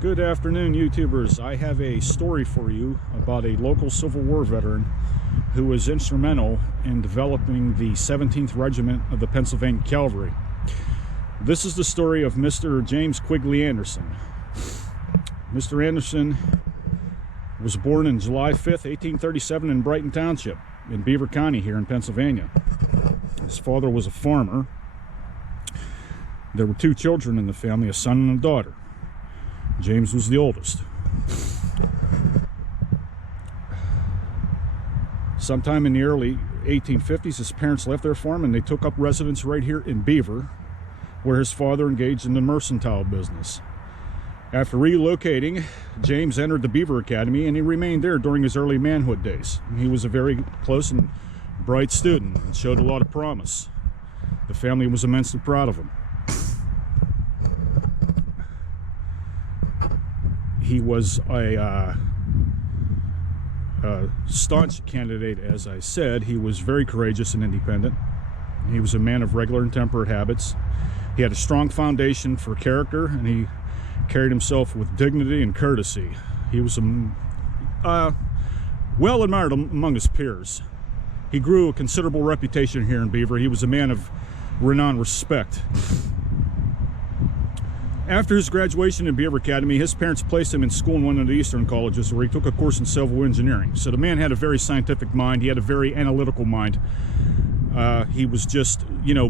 Good afternoon, YouTubers. I have a story for you about a local Civil War veteran who was instrumental in developing the 17th Regiment of the Pennsylvania Cavalry. This is the story of Mr. James Quigley Anderson. Mr. Anderson was born on July 5th, 1837 in Brighton Township in Beaver County here in Pennsylvania. His father was a farmer. There were two children in the family, a son and a daughter. James was the oldest. Sometime in the early 1850s, his parents left their farm and they took up residence right here in Beaver, where his father engaged in the mercantile business. After relocating, James entered the Beaver Academy and he remained there during his early manhood days. He was a very close and bright student and showed a lot of promise. The family was immensely proud of him. He was a staunch candidate, as I said. He was very courageous and independent. He was a man of regular and temperate habits. He had a strong foundation for character, and he carried himself with dignity and courtesy. He was well admired among his peers. He grew a considerable reputation here in Beaver. He was a man of renowned respect. After his graduation in Beaver Academy, his parents placed him in school in one of the Eastern colleges where he took a course in civil engineering. So the man had a very scientific mind. He had a very analytical mind. He was just,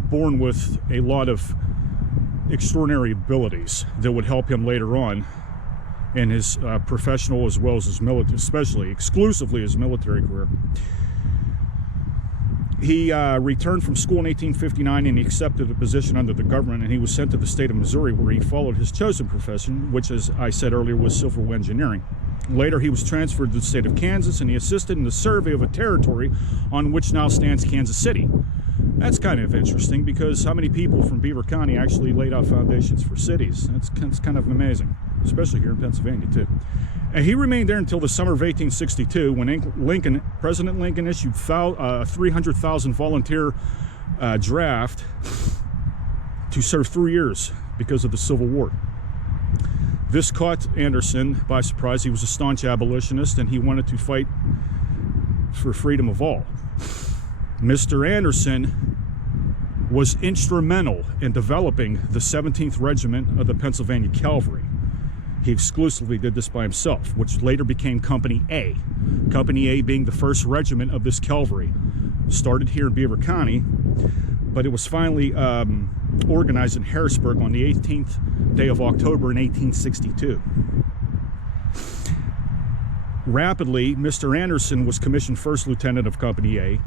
born with a lot of extraordinary abilities that would help him later on in his professional as well as his military, especially exclusively his military career. He returned from school in 1859 and he accepted a position under the government, and he was sent to the state of Missouri where he followed his chosen profession, which, as I said earlier, was civil engineering. Later he was transferred to the state of Kansas and he assisted in the survey of a territory on which now stands Kansas City. That's kind of interesting because how many people from Beaver County actually laid out foundations for cities? That's kind of amazing, especially here in Pennsylvania too. And he remained there until the summer of 1862 when President Lincoln issued a 300,000 volunteer draft to serve 3 years because of the Civil War. This caught Anderson by surprise. He was a staunch abolitionist and he wanted to fight for freedom of all. Mr. Anderson was instrumental in developing the 17th Regiment of the Pennsylvania Cavalry. He exclusively did this by himself, which later became Company A. Company A being the first regiment of this cavalry. Started here in Beaver County, but it was finally organized in Harrisburg on the 18th day of October in 1862. Rapidly, Mr. Anderson was commissioned first lieutenant of Company A.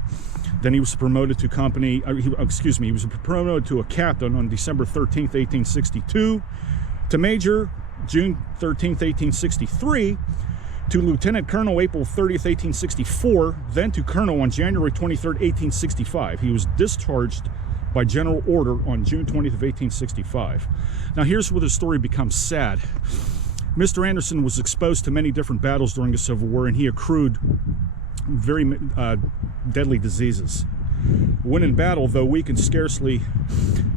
Then he was promoted to he was promoted to a captain on December 13th, 1862, to major June 13th, 1863, to Lieutenant Colonel April 30th, 1864, then to Colonel on January 23rd, 1865. He was discharged by general order on June 20th of 1865. Now here's where the story becomes sad. Mr. Anderson was exposed to many different battles during the Civil War, and he accrued very deadly diseases. When in battle, though weak and scarcely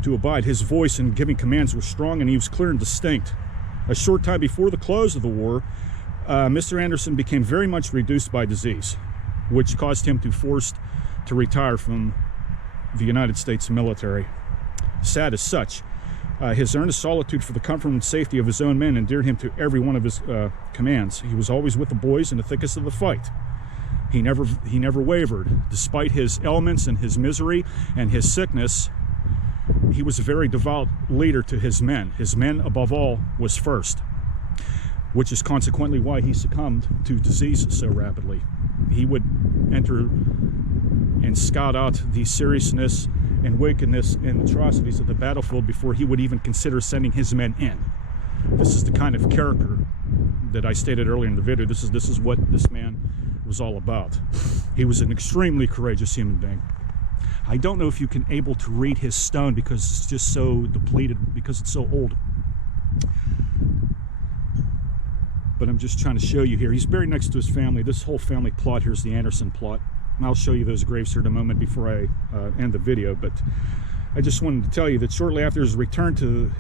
to abide, his voice in giving commands was strong and he was clear and distinct. A short time before the close of the war, Mr. Anderson became very much reduced by disease, which caused him to retire from the United States military. Sad as such, his earnest solitude for the comfort and safety of his own men endeared him to every one of his commands. He was always with the boys in the thickest of the fight. He never wavered. Despite his ailments and his misery and his sickness, he was a very devout leader to his men. His men, above all, was first, which is consequently why he succumbed to disease so rapidly. He would enter and scout out the seriousness and wickedness and atrocities of the battlefield before he would even consider sending his men in. This is the kind of character that I stated earlier in the video. This is what this man was all about. He was an extremely courageous human being. I don't know if you can able to read his stone because it's just so depleted, because it's so old. But I'm just trying to show you here. He's buried next to his family. This whole family plot here is the Anderson plot. And I'll show you those graves here in a moment before I end the video. But I just wanted to tell you that shortly after his return to